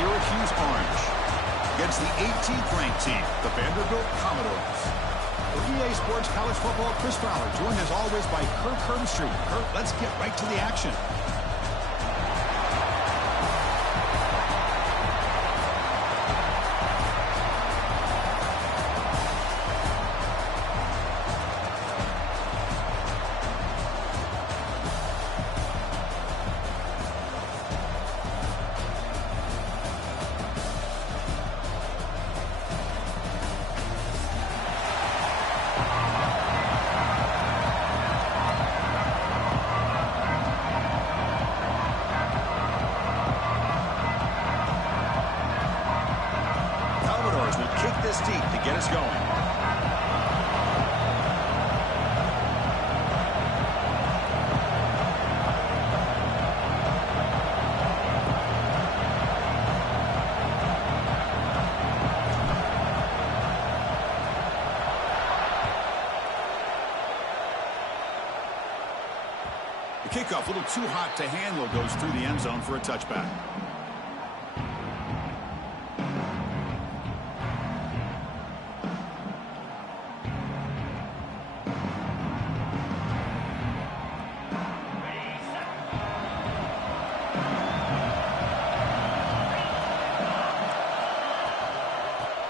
Syracuse Orange against the 18th ranked team, the Vanderbilt Commodores. For EA Sports College Football, Chris Fowler, joined as always by Kirk Herbstreit. Kirk, let's get right to the action. This deep to get us going. The kickoff, a little too hot to handle, goes through the end zone for a touchback.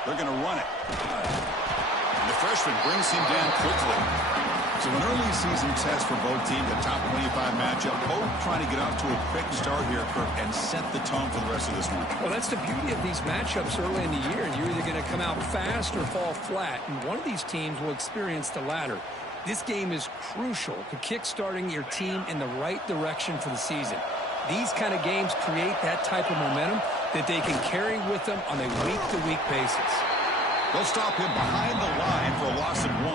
They're going to run it. And the freshman brings him down quickly. So an early season test for both teams, a top 25 matchup. Both trying to get off to a quick start here, Kirk, and set the tone for the rest of this one. Well, that's the beauty of these matchups early in the year. You're either going to come out fast or fall flat, and one of these teams will experience the latter. This game is crucial to kick-starting your team in the right direction for the season. These kind of games create that type of momentum that they can carry with them on a week-to-week basis. They'll stop him behind the line for a loss of 1.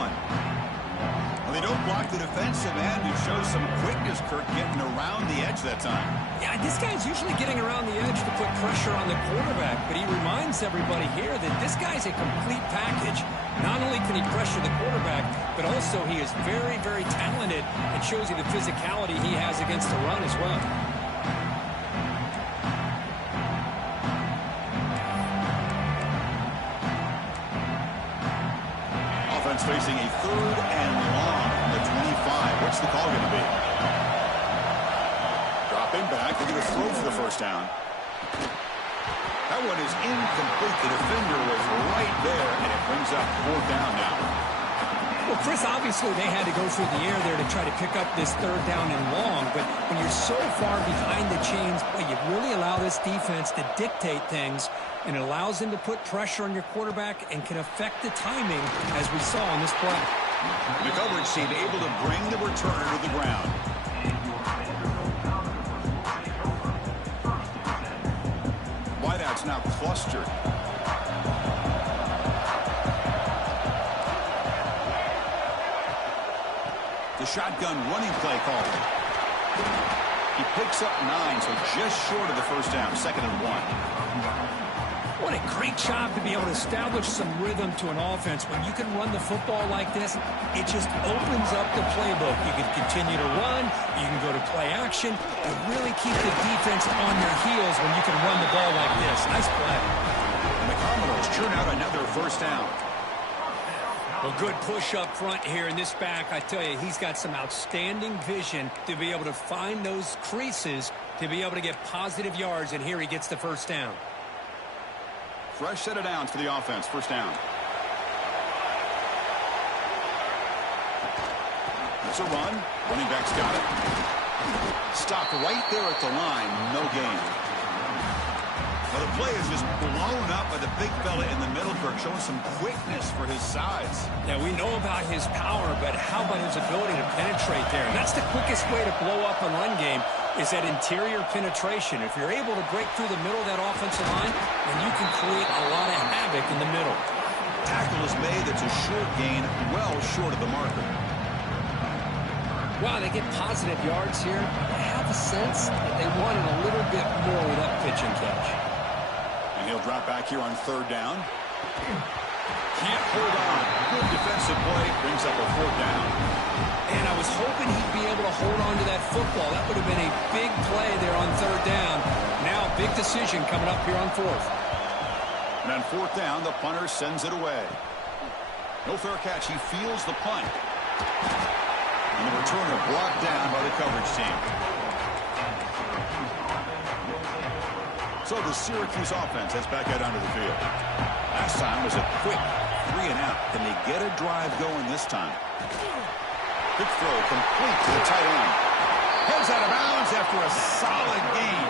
Well, they don't block the defensive end. It shows some quickness, Kirk, getting around the edge that time. Yeah, this guy's usually getting around the edge to put pressure on the quarterback, but he reminds everybody here that this guy's a complete package. Not only can he pressure the quarterback, but also he is very, very talented and shows you the physicality he has against the run as well. Facing a 3rd and long from the 25. What's the call going to be? Dropping back. They're going to throw for the first down. That one is incomplete. The defender was right there, and it brings up 4th down now. Well, Chris, obviously they had to go through the air there to try to pick up this 3rd down and long, but when you're so far behind the chains, well, you really allow this defense to dictate things, and it allows them to put pressure on your quarterback and can affect the timing, as we saw on this play. The coverage team able to bring the returner to the ground. Wideouts now clustered. The shotgun running play call. He picks up 9, so just short of the first down, 2nd and 1. What a great job to be able to establish some rhythm to an offense. When you can run the football like this, it just opens up the playbook. You can continue to run, you can go to play action, and really keep the defense on their heels when you can run the ball like this. Nice play. And the Commodores churn out another first down. Well, good push up front here in this back. I tell you, he's got some outstanding vision to be able to find those creases, to be able to get positive yards, and here he gets the first down. Fresh set of downs for the offense. First down. That's a run. Running back's got it. Stopped right there at the line. No gain. Well, the play is just blown up by the big fella in the middle, Kirk, showing some quickness for his size. Yeah, we know about his power, but how about his ability to penetrate there? And that's the quickest way to blow up a run game, is that interior penetration. If you're able to break through the middle of that offensive line, then you can create a lot of havoc in the middle. Tackle is made. That's a short gain, well short of the marker. Wow, they get positive yards here. I have a sense that they wanted a little bit more with that pitch and catch. And he'll drop back here on 3rd down. Can't hold on. Good defensive play. Brings up a 4th down. And I was hoping he'd be able to hold on to that football. That would have been a big play there on 3rd down. Now, big decision coming up here on fourth. And on fourth down, the punter sends it away. No fair catch. He fields the punt. And the returner blocked down by the coverage team. So the Syracuse offense heads back out onto the field. Last time was a quick 3 and out. Can they get a drive going this time? Quick throw complete to the tight end. Heads out of bounds after a solid gain.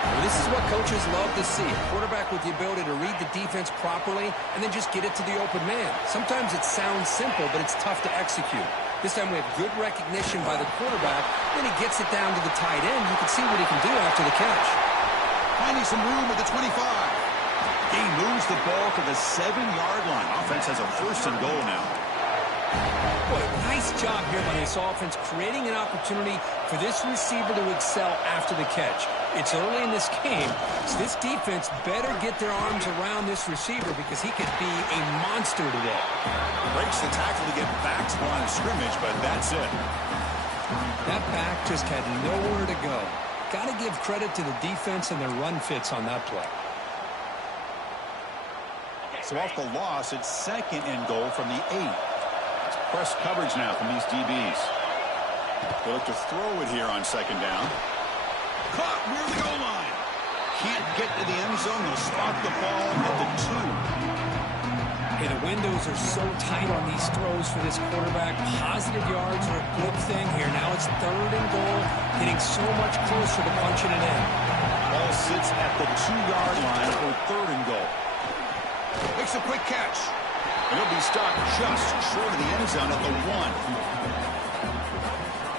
Well, this is what coaches love to see. A quarterback with the ability to read the defense properly and then just get it to the open man. Sometimes it sounds simple, but it's tough to execute. This time we have good recognition by the quarterback. Then he gets it down to the tight end. You can see what he can do after the catch. Finding some room at the 25. He moves the ball to the 7-yard line. Offense has a first and goal now. Boy, nice job here by this offense, creating an opportunity for this receiver to excel after the catch. It's early in this game, so this defense better get their arms around this receiver because he could be a monster today. Breaks the tackle to get back to the line of scrimmage, but that's it. That back just had nowhere to go. Got to give credit to the defense and their run fits on that play. So off the loss, it's second and goal from the 8. It's press coverage now from these DBs. They look to throw it here on second down. Caught near the goal line. Can't get to the end zone. They'll spot the ball at the 2. Hey, the windows are so tight on these throws for this quarterback. Positive yards are a good thing here. Now it's third and goal, getting so much closer to punching it in. Ball sits at the 2-yard line for third and goal. Makes a quick catch. And he'll be stopped just short of the end zone at the 1.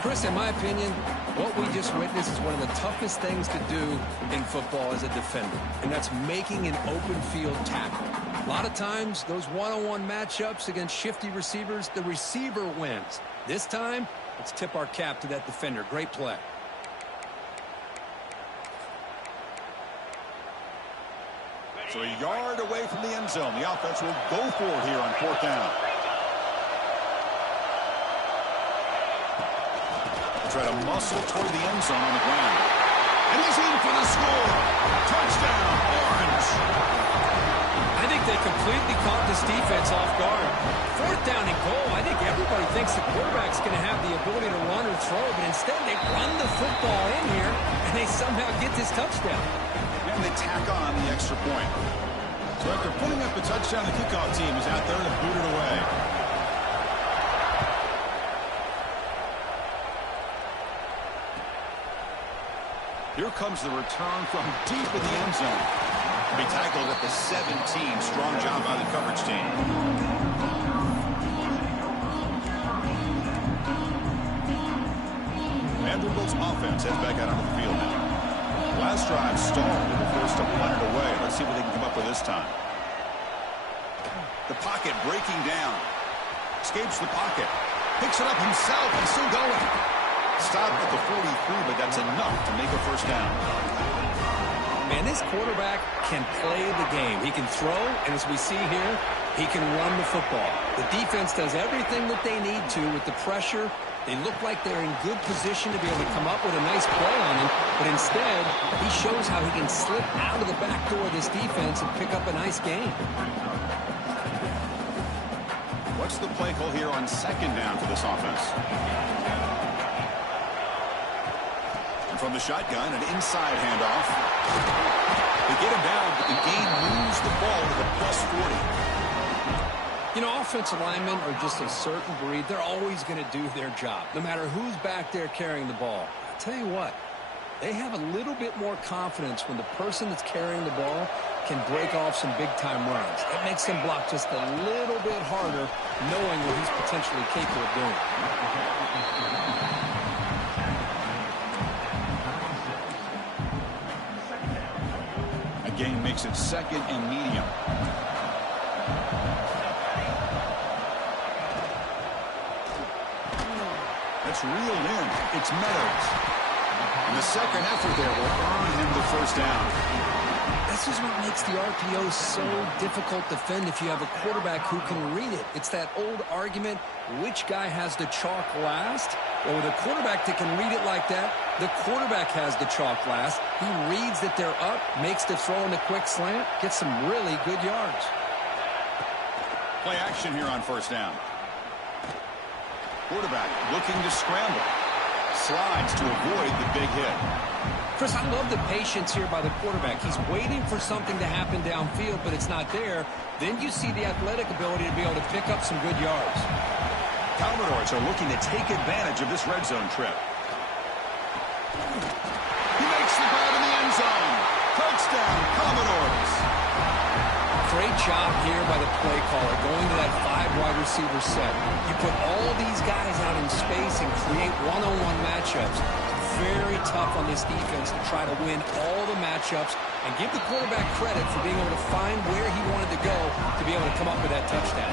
Chris, in my opinion, what we just witnessed is one of the toughest things to do in football as a defender, and that's making an open field tackle. A lot of times, those one-on-one matchups against shifty receivers, the receiver wins. This time, let's tip our cap to that defender. Great play. So a yard away from the end zone. The offense will go for it here on fourth down. They'll try to muscle toward the end zone on the ground. And he's in for the score. Touchdown, Orange. I think they completely caught this defense off guard. Fourth down and goal. I think everybody thinks the quarterback's going to have the ability to run or throw, but instead they run the football in here, and they somehow get this touchdown. And they tack on the extra point. So after putting up a touchdown, the kickoff team is out there to boot it away. Here comes the return from deep in the end zone. To be tackled at the 17. Strong job by the coverage team. Vanderbilt's offense heads back out onto the field now. Last drive stalled and they're forced to punt it away. Let's see what they can come up with this time. The pocket breaking down. Escapes the pocket. Picks it up himself and still going. Stopped at the 43, but that's enough to make a first down. Man, this quarterback can play the game. He can throw, and as we see here, he can run the football. The defense does everything that they need to with the pressure. They look like they're in good position to be able to come up with a nice play on him, but instead, he shows how he can slip out of the back door of this defense and pick up a nice gain. What's the play call here on second down for this offense? And from the shotgun, an inside handoff. They get him down, but the gain moves the ball to the plus 40. You know, offensive linemen are just a certain breed. They're always going to do their job, no matter who's back there carrying the ball. I'll tell you what, they have a little bit more confidence when the person that's carrying the ball can break off some big-time runs. It makes them block just a little bit harder, knowing what he's potentially capable of doing. A gain makes it second and medium. That's reeled in. It's Meadows. And the second effort there will earn him the first down. That's This is what makes the RPO so difficult to defend if you have a quarterback who can read it. It's that old argument, which guy has the chalk last? Well, with a quarterback that can read it like that, the quarterback has the chalk last. He reads that they're up, makes the throw in the quick slant, gets some really good yards. Play action here on first down. Quarterback looking to scramble. Slides to avoid the big hit. Chris, I love the patience here by the quarterback. He's waiting for something to happen downfield, but it's not there. Then you see the athletic ability to be able to pick up some good yards. Commodores are looking to take advantage of this red zone trip. He makes the grab in the end zone. Touchdown, Commodores. Great job here by the play caller, going to that 5 wide receiver set. You put all these guys out in space and create one-on-one matchups. Very tough on this defense to try to win all the matchups and give the quarterback credit for being able to find where he wanted to go to be able to come up with that touchdown.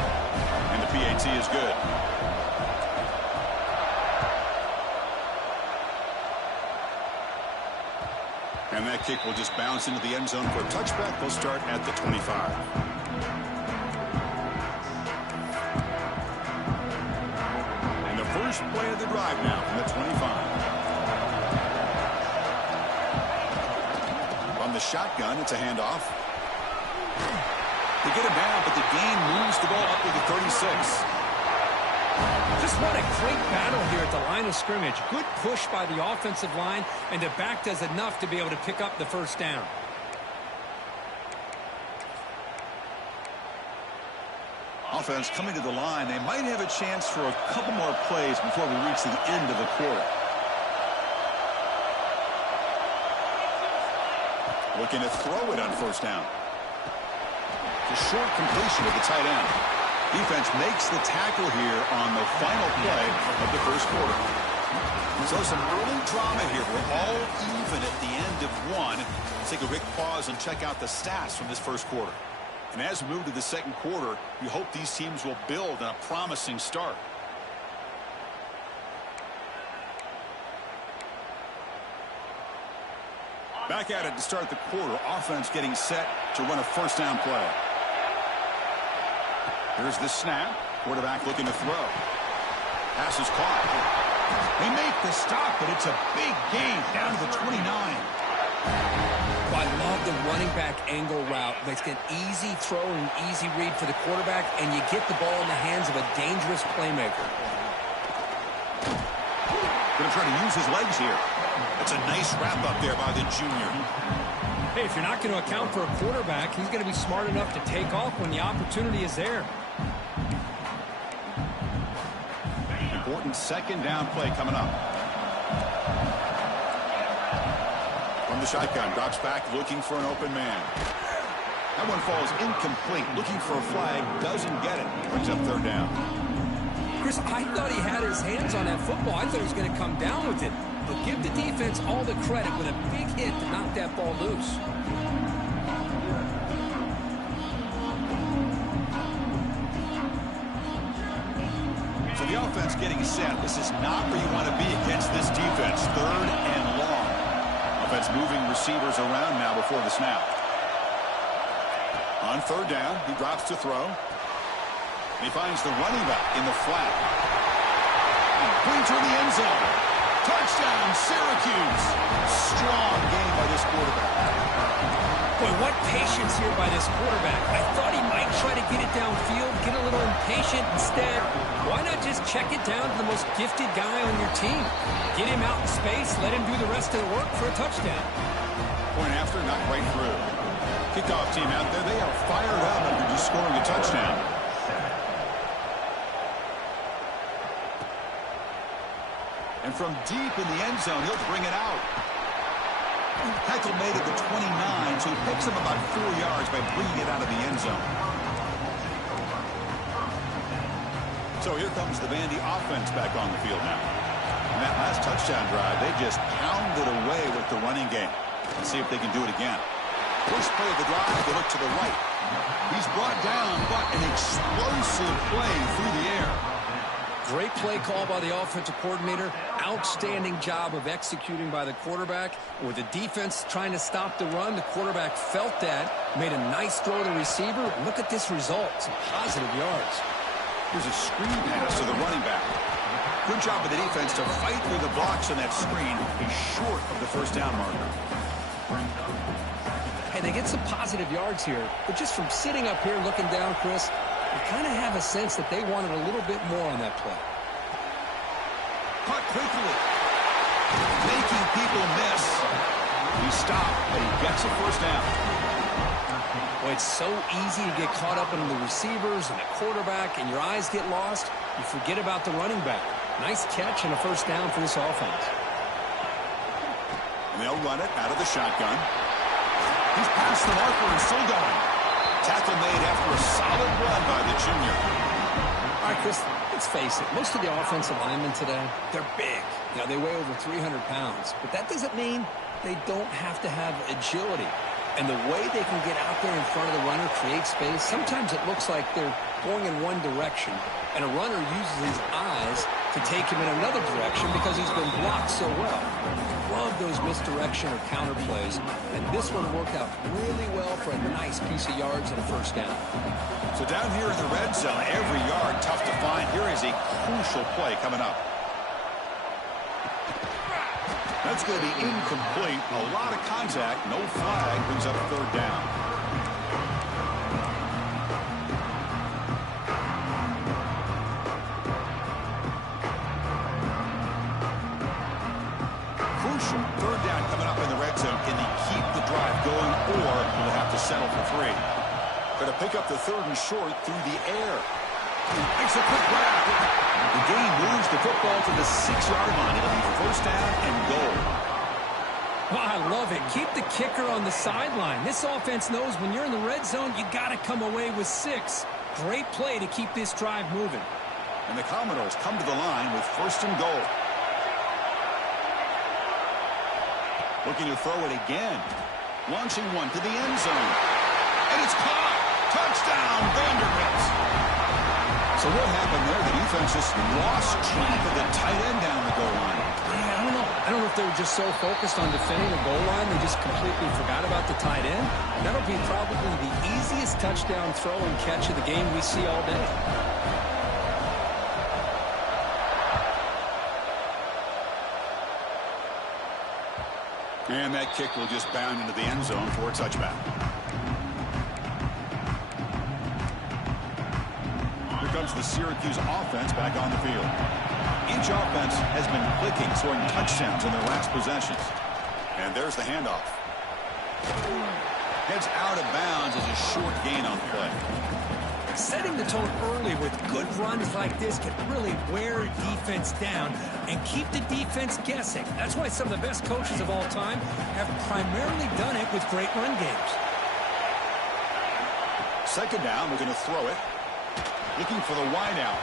And the PAT is good. And that kick will just bounce into the end zone for a touchback. They'll start at the 25. And the first play of the drive now from the 25. On the shotgun, it's a handoff. They get it down, but the gain moves the ball up to the 36. Just what a great battle here at the line of scrimmage. Good push by the offensive line, and the back does enough to be able to pick up the first down. Offense coming to the line. They might have a chance for a couple more plays before we reach the end of the quarter. Looking to throw it on first down. The short completion of the tight end. Defense makes the tackle here on the final play of the first quarter. So some early drama here. We're all even at the end of one. Let's take a quick pause and check out the stats from this first quarter. And as we move to the second quarter, we hope these teams will build on a promising start. Back at it to start the quarter. Offense getting set to run a first down play. Here's the snap. Quarterback looking to throw. Pass is caught. They make the stop, but it's a big gain down to the 29. I love the running back angle route. Makes an easy throw and an easy read for the quarterback, and you get the ball in the hands of a dangerous playmaker. Going to try to use his legs here. That's a nice wrap up there by the junior. Hey, if you're not going to account for a quarterback, he's going to be smart enough to take off when the opportunity is there. Important second down play coming up. From the shotgun, drops back looking for an open man. That one falls incomplete. Looking for a flag, doesn't get it. Brings up third down. Chris, I thought he had his hands on that football. I thought he was going to come down with it. But give the defense all the credit with a big hit to knock that ball loose. So the offense getting set. This is not where you want to be against this defense. Third and long. Offense moving receivers around now before the snap. On third down, he drops to throw. And he finds the running back in the flat. Brings her in the end zone. Touchdown, Syracuse. Strong game by this quarterback. Boy, what patience here by this quarterback. I thought he might try to get it downfield, get a little impatient. Instead, why not just check it down to the most gifted guy on your team? Get him out in space, let him do the rest of the work for a touchdown. Point after, not right through. Kickoff team out there, they are fired up after just scoring a touchdown. And from deep in the end zone, he'll bring it out. Tackle made at the 29, so he picks up about 4 yards by bringing it out of the end zone. So here comes the Vandy offense back on the field now. And that last touchdown drive, they just pounded away with the running game. Let's see if they can do it again. First play of the drive, they look to the right. He's brought down, but an explosive play through the air. Great play call by the offensive coordinator. Outstanding job of executing by the quarterback. With the defense trying to stop the run, the quarterback felt that, made a nice throw to the receiver. And look at this result, some positive yards. Here's a screen pass to the running back. Good job of the defense to fight through the blocks on that screen. He's short of the first down marker. Hey, they get some positive yards here, but just from sitting up here looking down, Chris, you kind of have a sense that they wanted a little bit more on that play. Caught quickly. Making people miss. He stopped, but he gets a first down. Well, it's so easy to get caught up in the receivers and the quarterback, and your eyes get lost. You forget about the running back. Nice catch and a first down for this offense. And they'll run it out of the shotgun. He's past the marker and still going. Tackle made after a solid run by the junior. All right, Chris, let's face it. Most of the offensive linemen today, they're big. You know, they weigh over 300 pounds. But that doesn't mean they don't have to have agility. And the way they can get out there in front of the runner, create space, sometimes it looks like they're going in one direction, and a runner uses his eyes to take him in another direction because he's been blocked so well. Love those misdirection or counter plays, and this one worked out really well for a nice piece of yards and a first down. So down here in the red zone, every yard tough to find. Here is a crucial play coming up. That's going to be incomplete. A lot of contact. No flag. Brings up a third down. Crucial. Third down coming up in the red zone. Can they keep the drive going, or will they have to settle for 3? Going to pick up the third and short through the air. Makes a quick grab. The game moves the football to the 6-yard line. It'll be first down and goal. Oh, I love it. Keep the kicker on the sideline. This offense knows when you're in the red zone, you got to come away with 6. Great play to keep this drive moving. And the Commodores come to the line with first and goal. Looking to throw it again. Launching one to the end zone. And it's caught. Touchdown, Vanderbilt. So what happened there? The defense just lost track of the tight end down the goal line. Yeah, I don't know. I don't know if they were just so focused on defending the goal line, they just completely forgot about the tight end. That'll be probably the easiest touchdown throw and catch of the game we see all day. And that kick will just bound into the end zone for a touchback. Here comes the Syracuse offense back on the field. Each offense has been clicking, scoring touchdowns in their last possessions. And there's the handoff. Heads out of bounds as a short gain on the play. Setting the tone early with good runs like this can really wear defense down and keep the defense guessing. That's why some of the best coaches of all time have primarily done it with great run games. Second down, we're going to throw it. Looking for the wide out.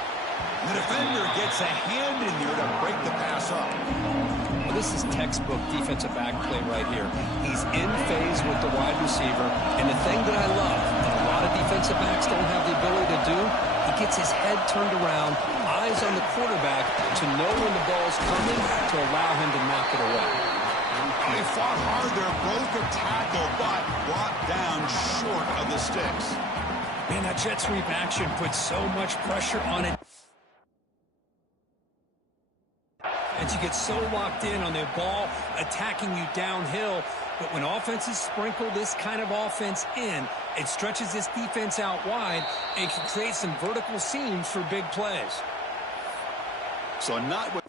The defender gets a hand in there to break the pass up. Well, this is textbook defensive back play right here. He's in phase with the wide receiver, and the thing that I love, that a lot of defensive backs don't have the ability to do, he gets his head turned around, eyes on the quarterback to know when the ball's coming to allow him to knock it away. They fought hard there, broke a tackle, but brought down short of the sticks. Man, that jet sweep action puts so much pressure on it. And you get so locked in on the ball attacking you downhill. But when offenses sprinkle this kind of offense in, it stretches this defense out wide and can create some vertical seams for big plays. So not with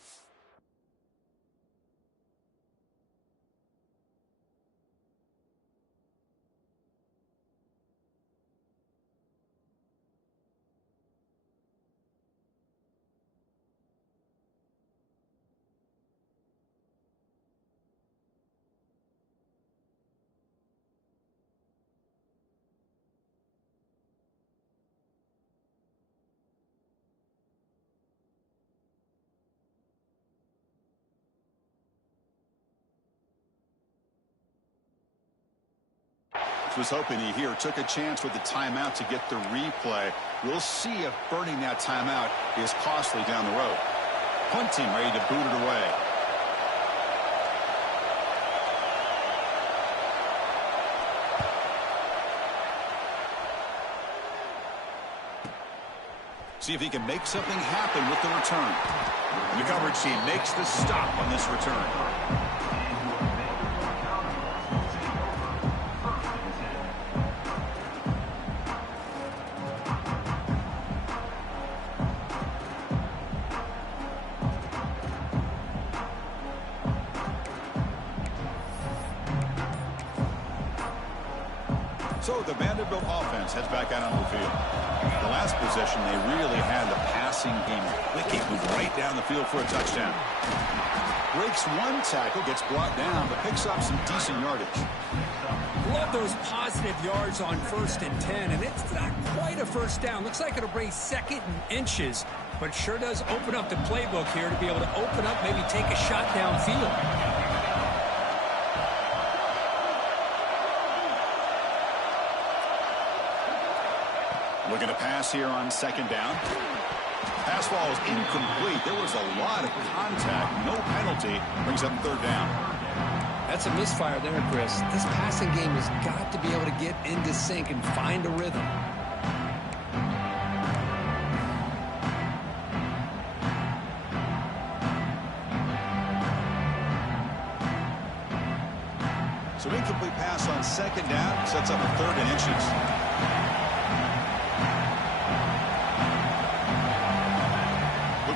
was hoping he here took a chance with the timeout to get the replay. We'll see if burning that timeout is costly down the road. Punt team ready to boot it away. See if he can make something happen with the return. And the coverage team makes the stop on this return. So the Vanderbilt offense heads back out on the field. The last possession, they really had the passing game clicking, moved right down the field for a touchdown. Breaks one tackle, gets brought down, but picks up some decent yardage. Love those positive yards on 1st and 10, and it's not quite a first down. Looks like it'll bring 2nd and inches, but sure does open up the playbook here to be able to open up, maybe take a shot downfield. Looking to pass here on 2nd down. Pass ball is incomplete. There was a lot of contact. No penalty. Brings up 3rd down. That's a misfire there, Chris. This passing game has got to be able to get into sync and find a rhythm. So incomplete pass on 2nd down. Sets up a 3rd and inches.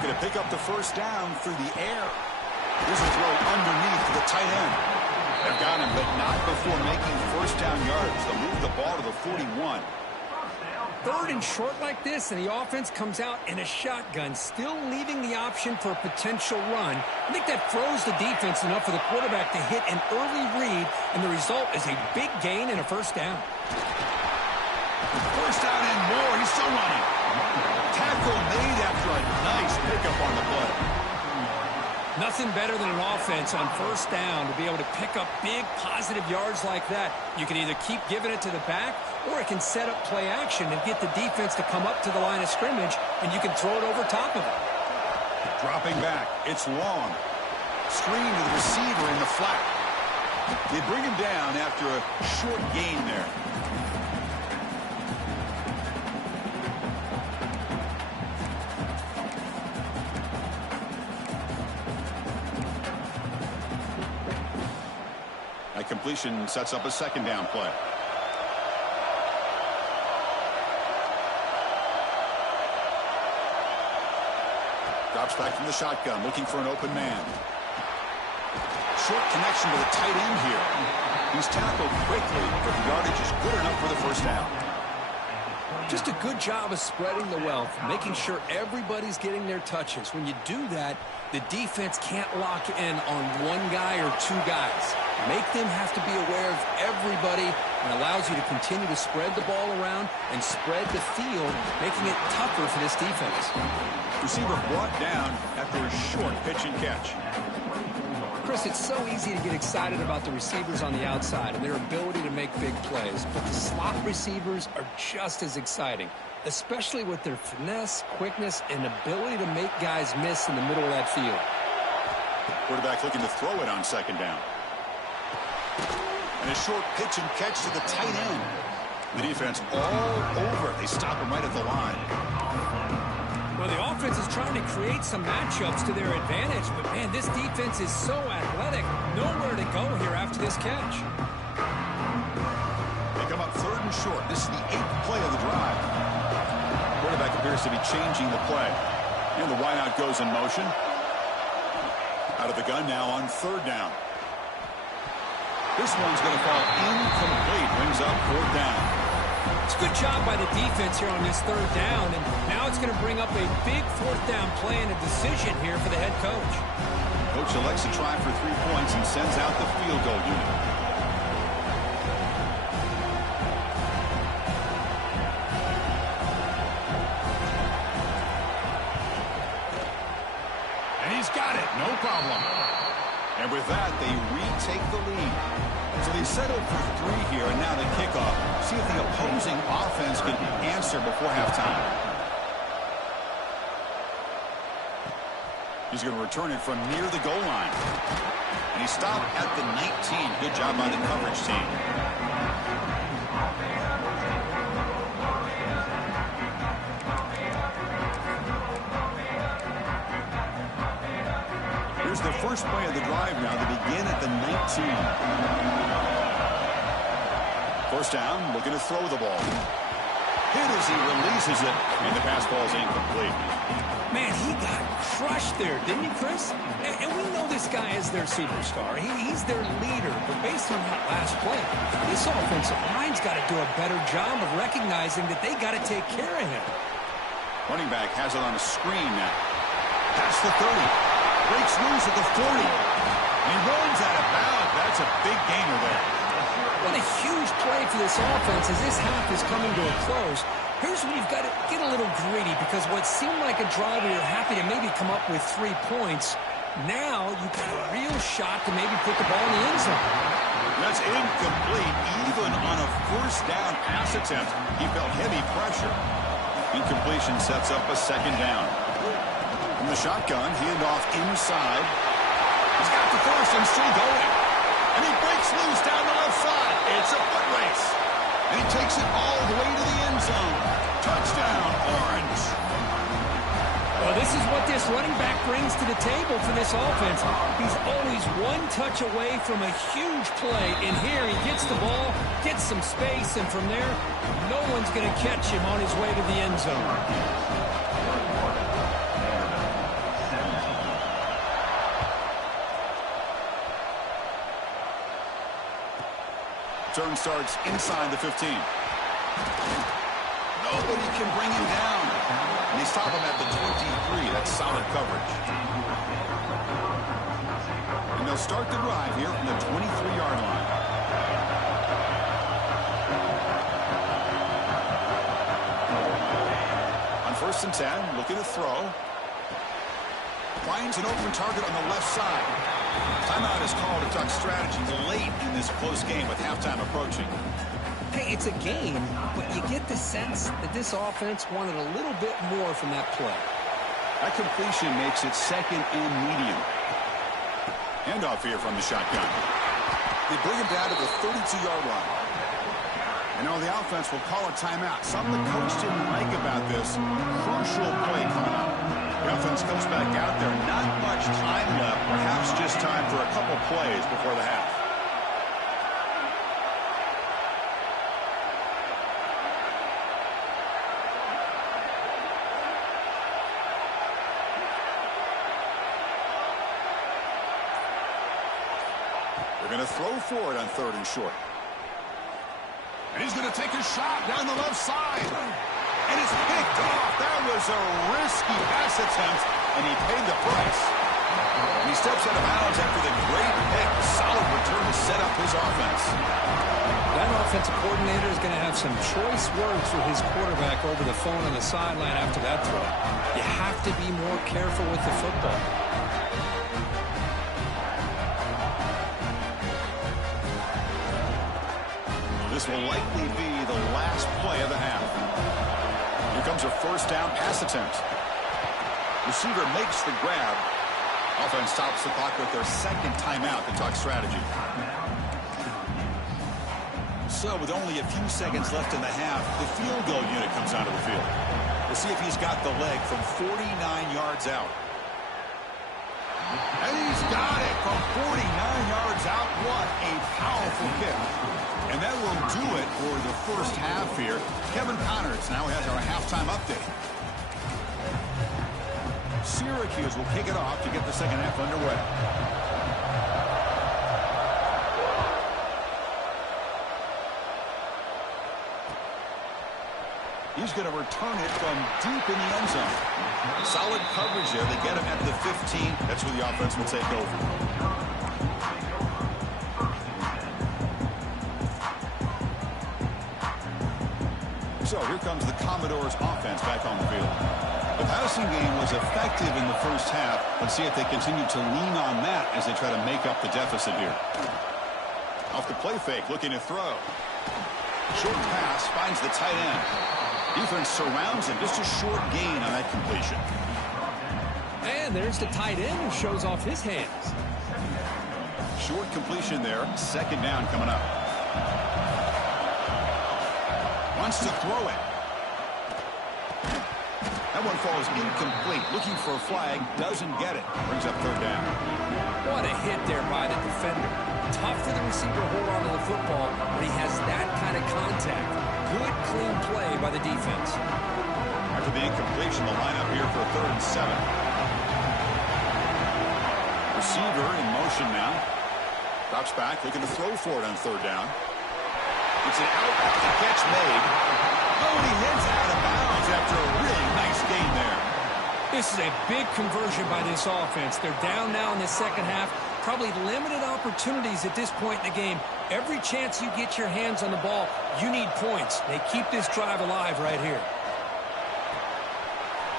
To pick up the 1st down through the air. Here's a throw underneath to the tight end. They've got him, but not before making 1st down yards. They'll move the ball to the 41. 3rd and short like this, and the offense comes out in a shotgun, still leaving the option for a potential run. I think that throws the defense enough for the quarterback to hit an early read, and the result is a big gain and a 1st down. 1st down and more. He's still running. Tackle made after a nice pickup on the play. Nothing better than an offense on 1st down to be able to pick up big positive yards like that. You can either keep giving it to the back, or it can set up play action and get the defense to come up to the line of scrimmage, and you can throw it over top of it. Dropping back. It's long. Screen to the receiver in the flat. They bring him down after a short gain there. Completion sets up a 2nd down play. Drops back from the shotgun, looking for an open man. Short connection to the tight end here. He's tackled quickly, but the yardage is good enough for the 1st down. Just a good job of spreading the wealth, making sure everybody's getting their touches. When you do that, the defense can't lock in on one guy or 2 guys. Make them have to be aware of everybody, and allows you to continue to spread the ball around and spread the field, making it tougher for this defense. Receiver brought down after a short pitch and catch. Chris, it's so easy to get excited about the receivers on the outside and their ability to make big plays, but the slot receivers are just as exciting, especially with their finesse, quickness, and ability to make guys miss in the middle of that field. Quarterback looking to throw it on 2nd down. And a short pitch and catch to the tight end. The defense all over. They stop him right at the line. Well, the offense is trying to create some matchups to their advantage, but, man, this defense is so athletic. Nowhere to go here after this catch. They come up 3rd and short. This is the 8th play of the drive. Quarterback appears to be changing the play. And the wideout goes in motion. Out of the gun now on 3rd down. This one's going to fall incomplete. Brings up 4th down. It's a good job by the defense here on this 3rd down, and now it's going to bring up a big 4th down play and a decision here for the head coach. Coach elects to try for 3 points and sends out the field goal unit. And he's got it. No problem. And with that, they retake the lead. So they settled for 3 here, and now the kickoff closer before halftime. He's going to return it from near the goal line. And he stopped at the 19. Good job by the coverage team. Here's the first play of the drive now. They begin at the 19. First down, looking to throw the ball. Hit as he releases it, and the pass ball is incomplete. Man, he got crushed there, didn't he, Chris? And we know this guy is their superstar. He's their leader. But based on that last play, this offensive line's got to do a better job of recognizing that they got to take care of him. Running back has it on a screen now. Past the 30. Breaks loose at the 40. And he runs out of bounds. That's a big gainer there. What a huge play for this offense as this half is coming to a close. Here's where you've got to get a little greedy, because what seemed like a drive where you're happy to maybe come up with 3 points, now you've got a real shot to maybe put the ball in the end zone. That's incomplete. Even on a first down pass attempt, he felt heavy pressure. Incompletion sets up a second down. From the shotgun, handoff inside. He's got the first and still going. And he breaks loose down the left side. It's a foot race. And he takes it all the way to the end zone. Touchdown, Orange. Well, this is what this running back brings to the table for this offense. He's always one touch away from a huge play. And here he gets the ball, gets some space, and from there, no one's going to catch him on his way to the end zone. Turn starts inside the 15. Nobody can bring him down. And they stop him at the 23. That's solid coverage. And they'll start the drive here from the 23-yard line. On 1st and 10, looking to throw. Finds an open target on the left side. Timeout is called to talk strategy late in this close game with halftime approaching. Hey, it's a game, but you get the sense that this offense wanted a little bit more from that play. That completion makes it second and medium. Handoff here from the shotgun. They bring him down to the 32-yard line. And now the offense will call a timeout. Something the coach didn't like about this. Crucial play coming up. The offense comes back out there. Not much time left. Perhaps just time for a couple plays before the half. They're going to throw for it on 3rd and short. And he's going to take a shot down the left side. And it's picked off. That was a risky pass attempt, and he paid the price. And he steps out of bounds after the great pick. Solid return to set up his offense. That offensive coordinator is going to have some choice words for his quarterback over the phone on the sideline after that throw. You have to be more careful with the football. This will likely be the last play of the half. Here comes a 1st down pass attempt. Receiver makes the grab. Offense stops the clock with their 2nd timeout to talk strategy. So with only a few seconds left in the half, the field goal unit comes onto the field. We'll see if he's got the leg from 49 yards out. And he's got it from 49 yards out. What a powerful kick. And that will do it for the first half here. Kevin Connors now has our halftime update. Syracuse will kick it off to get the second half underway. He's going to return it from deep in the end zone. Solid coverage there. They get him at the 15. That's where the offense will take over. So here comes the Commodores offense back on the field. The passing game was effective in the first half. Let's see if they continue to lean on that as they try to make up the deficit here. Off the play fake, looking to throw. Short pass finds the tight end. Defense surrounds him. Just a short gain on that completion. And there's the tight end who shows off his hands. Short completion there. Second down coming up. Wants to throw it. That one falls incomplete. Looking for a flag. Doesn't get it. Brings up third down. What a hit there by the defender. Tough for the receiver to hold on to the football, but he has that kind of contact. Good, clean play by the defense. After the incompletion, the lineup here for a 3rd and 7. Receiver in motion now. Drops back, looking to throw for it on 3rd down. It's an out, the catch made. Oh, and he heads out of bounds after a really nice gain there. This is a big conversion by this offense. They're down now in the second half. Probably limited opportunities at this point in the game. Every chance you get your hands on the ball, you need points. They keep this drive alive right here.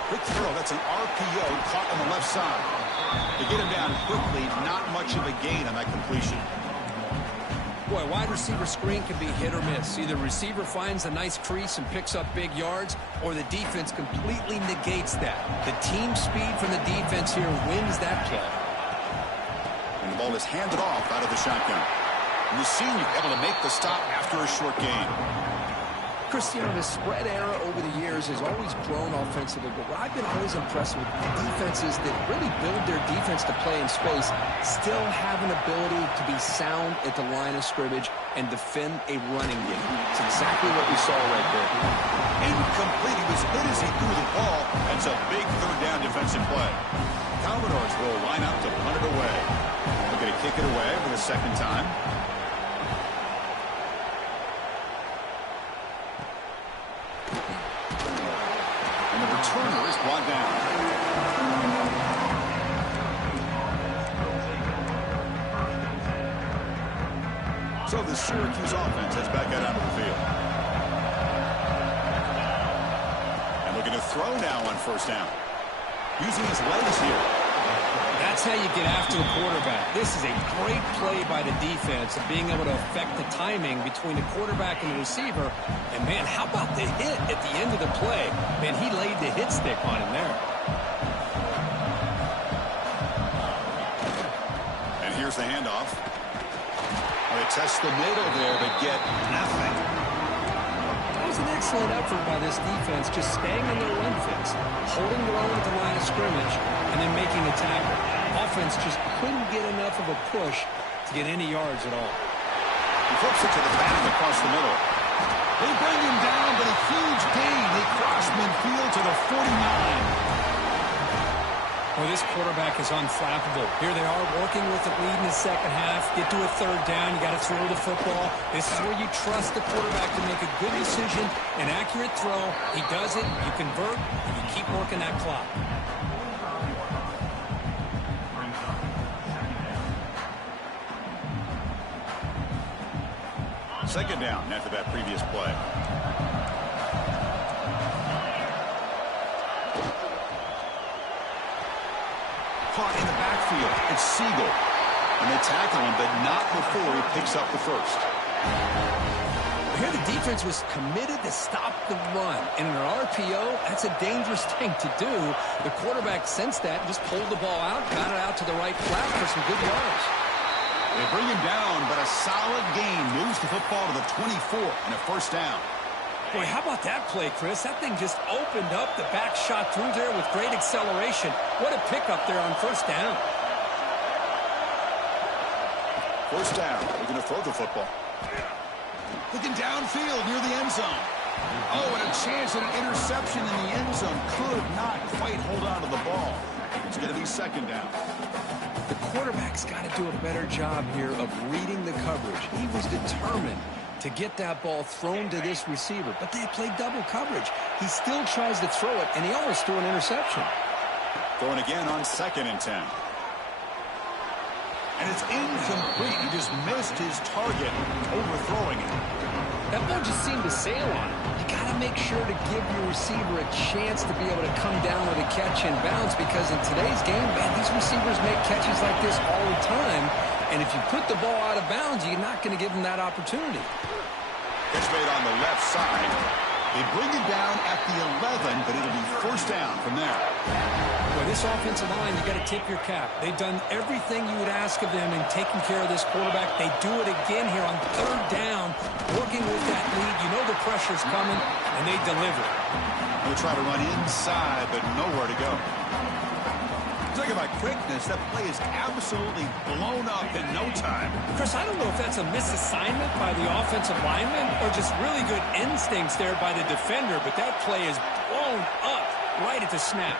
Quick throw. That's an RPO caught on the left side. To get him down quickly, not much of a gain on that completion. Boy, wide receiver screen can be hit or miss. Either receiver finds a nice crease and picks up big yards, or the defense completely negates that. The team speed from the defense here wins that play. And the ball is handed off out of the shotgun. And the senior able to make the stop after a short gain. Cristiano, the spread era over the years has always grown offensively, but what I've been always impressed with defenses that really build their defense to play in space still have an ability to be sound at the line of scrimmage and defend a running game. It's exactly what we saw right there. Incomplete. He was hit as he threw the ball. That's a big 3rd down defensive play. Commodores will line up to punt it away. They're going to kick it away for the second time. And the returner is brought down. So the Syracuse offense heads back out onto the field. And looking to throw now on 1st down. Using his legs here. That's how you get after the quarterback. This is a great play by the defense of being able to affect the timing between the quarterback and the receiver. And, man, how about the hit at the end of the play? Man, he laid the hit stick on him there. And here's the handoff. They test the middle there, but get nothing. That was an excellent effort by this defense, just staying in their run fix, holding their own at the line of scrimmage, and then making a tackle. Offense just couldn't get enough of a push to get any yards at all. He flips it to the back across the middle. They bring him down, but a huge gain. They cross midfield to the 49. Well, this quarterback is unflappable. Here they are working with the lead in the second half. Get to a 3rd down. You got to throw the football. This is where you trust the quarterback to make a good decision, an accurate throw. He does it. You convert, and you keep working that clock. Second down after that previous play. Caught in the backfield. It's Siegel. And they tackle him, but not before he picks up the first. Here the defense was committed to stop the run. And in an RPO, that's a dangerous thing to do. The quarterback sensed that and just pulled the ball out, got it out to the right flat for some good yards. They bring him down, but a solid gain moves the football to the 24 and a 1st down. Boy, how about that play, Chris? That thing just opened up. The back shot through there with great acceleration. What a pickup there on 1st down. 1st down. They're going to throw the football. Looking downfield near the end zone. Oh, and a chance at an interception in the end zone. Could not quite hold on to the ball. It's going to be 2nd down. The quarterback's got to do a better job here of reading the coverage. He was determined to get that ball thrown to this receiver, but they played double coverage. He still tries to throw it, and he almost threw an interception. Throwing again on 2nd and 10. And it's incomplete. He just missed his target, overthrowing it. That ball just seemed to sail on him. You got to make sure to give your receiver a chance to be able to come down with a catch and bounce, because in today's game, man, these receivers make catches like this all the time. And if you put the ball out of bounds, you're not going to give them that opportunity. Catch made on the left side. They bring it down at the 11, but it'll be first down from there. Well, this offensive line, you got to tip your cap. They've done everything you would ask of them in taking care of this quarterback. They do it again here on third down, working with that lead. You know the pressure's coming, and they deliver. They'll try to run inside, but nowhere to go. Talking about quickness, that play is absolutely blown up in no time. Chris, I don't know if that's a misassignment by the offensive lineman or just really good instincts there by the defender, but that play is blown up right at the snap.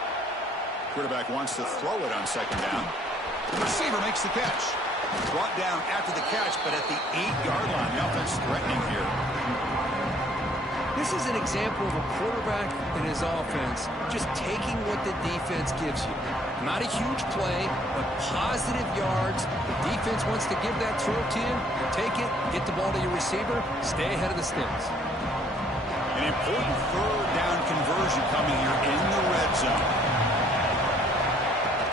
Quarterback wants to throw it on second down. The receiver makes the catch. Brought down after the catch, but at the 8-yard line. The offense threatening here. This is an example of a quarterback and his offense just taking what the defense gives you. Not a huge play, but positive yards. The defense wants to give that throw to you. You take it, get the ball to your receiver, stay ahead of the sticks. An important third down conversion coming here in the red zone.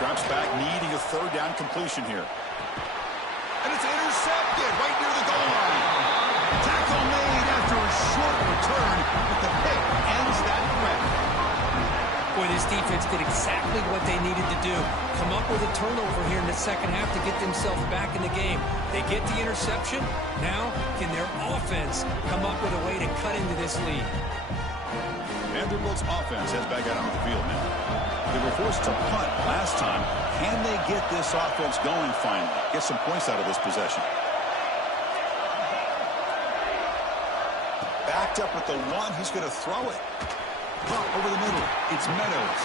Drops back, needing a third down completion here. And it's intercepted right near the goal line. Tackle made after a short return, but the pick ends that threat. Boy, this defense did exactly what they needed to do. Come up with a turnover here in the second half to get themselves back in the game. They get the interception. Now, can their offense come up with a way to cut into this lead? Vanderbilt's offense heads back out onto the field now. They were forced to punt last time. Can they get this offense going finally? Get some points out of this possession. Backed up with the 1. He's going to throw it. Over the middle. It's Meadows.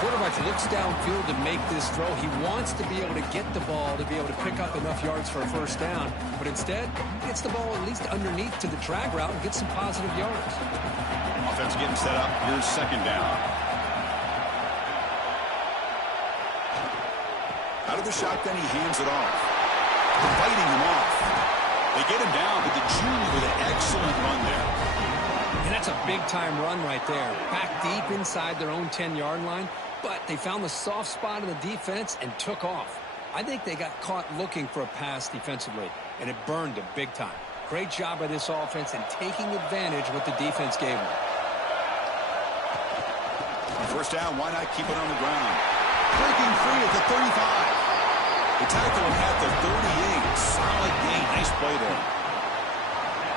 Quarterback looks downfield to make this throw. He wants to be able to get the ball to be able to pick up enough yards for a first down. But instead, he gets the ball at least underneath to the drag route and gets some positive yards. Offense getting set up. Here's second down. Out of the shotgun, he hands it off. They're fighting him off. They get him down, but the junior with an excellent run there. And that's a big-time run right there. Back deep inside their own 10-yard line, but they found the soft spot in the defense and took off. I think they got caught looking for a pass defensively, and it burned them big time. Great job by this offense in taking advantage of what the defense gave them. First down, why not keep it on the ground? Breaking free at the 35. The tackle at the 38. Solid gain. Nice play there.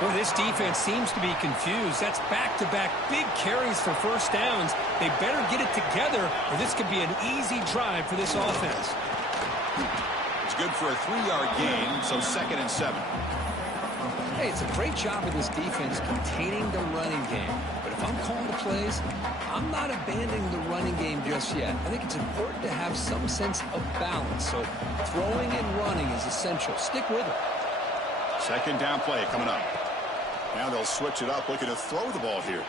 Well, this defense seems to be confused. That's back-to-back big carries for first downs. They better get it together, or this could be an easy drive for this offense. It's good for a 3-yard gain, so 2nd and 7. Hey, it's a great job of this defense containing the running game. But if I'm calling the plays, I'm not abandoning the running game just yet. I think it's important to have some sense of balance. So throwing and running is essential. Stick with it. Second down play coming up. Now they'll switch it up, looking to throw the ball here.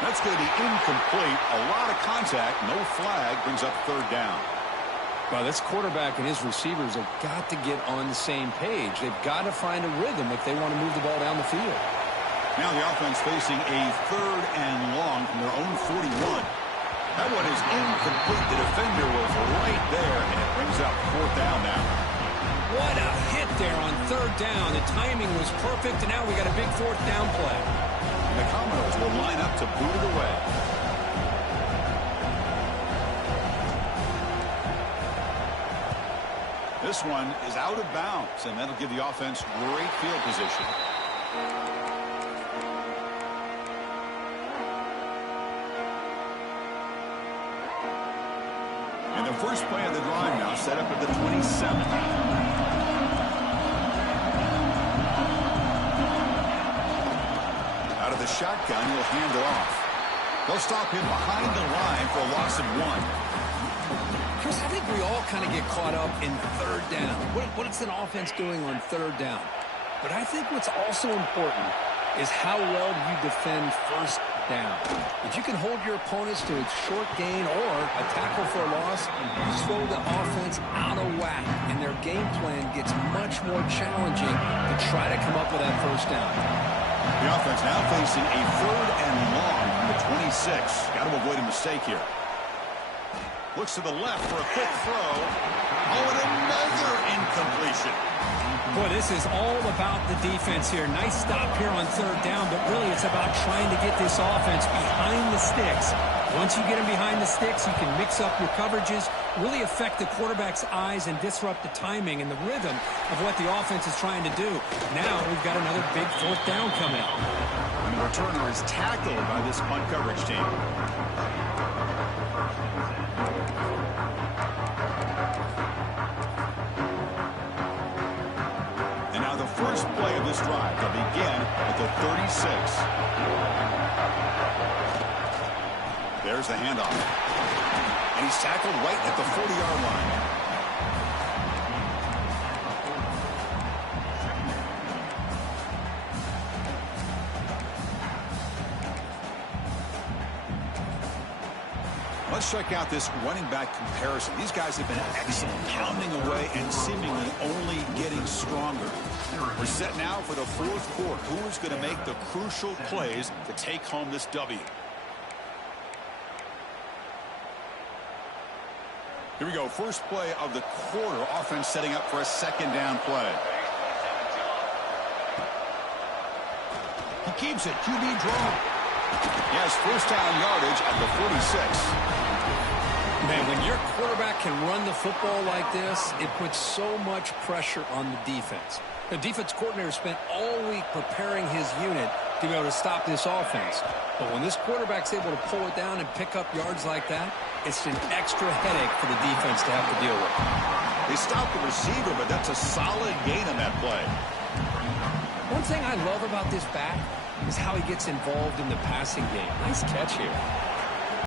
That's going to be incomplete. A lot of contact. No flag. Brings up third down. Well, this quarterback and his receivers have got to get on the same page. They've got to find a rhythm if they want to move the ball down the field. Now the offense facing a third and long from their own 41. That one is incomplete. The defender was right there, and it brings up fourth down now. What a hit there on third down. The timing was perfect, and now we got a big fourth down play. And the Commodores will line up to boot it away. This one is out of bounds, and that'll give the offense great field position. And the first play of the drive now set up at the 27. Out of the shotgun, he'll hand it off. They'll stop him behind the line for a loss of 1. Chris, I think we all kind of get caught up in third down. What is an offense doing on third down? But I think what's also important is how well you defend first down. If you can hold your opponents to a short gain or a tackle for a loss, you throw the offense out of whack, and their game plan gets much more challenging to try to come up with that first down. The offense now facing a third and long from the 26. Got to avoid a mistake here. Looks to the left for a quick throw. Oh, and another incompletion. Boy, this is all about the defense here. Nice stop here on third down, but really it's about trying to get this offense behind the sticks. Once you get them behind the sticks, you can mix up your coverages, really affect the quarterback's eyes and disrupt the timing and the rhythm of what the offense is trying to do. Now we've got another big fourth down coming up. And the returner is tackled by this punt coverage team. And now the first play of this drive will begin at the 36. There's the handoff. And he's tackled right at the 40-yard line. Let's check out this running back comparison. These guys have been excellent, pounding away and seemingly only getting stronger. We're set now for the fourth quarter. Who is going to make the crucial plays to take home this W? Here we go. First play of the quarter. Offense setting up for a second down play. He keeps it. QB draw. Yes, first down yardage at the 46. Man, when your quarterback can run the football like this, it puts so much pressure on the defense. The defense coordinator spent all week preparing his unit to be able to stop this offense. But when this quarterback's able to pull it down and pick up yards like that, it's an extra headache for the defense to have to deal with. They stopped the receiver, but that's a solid gain on that play. One thing I love about this back is how he gets involved in the passing game. Nice catch here.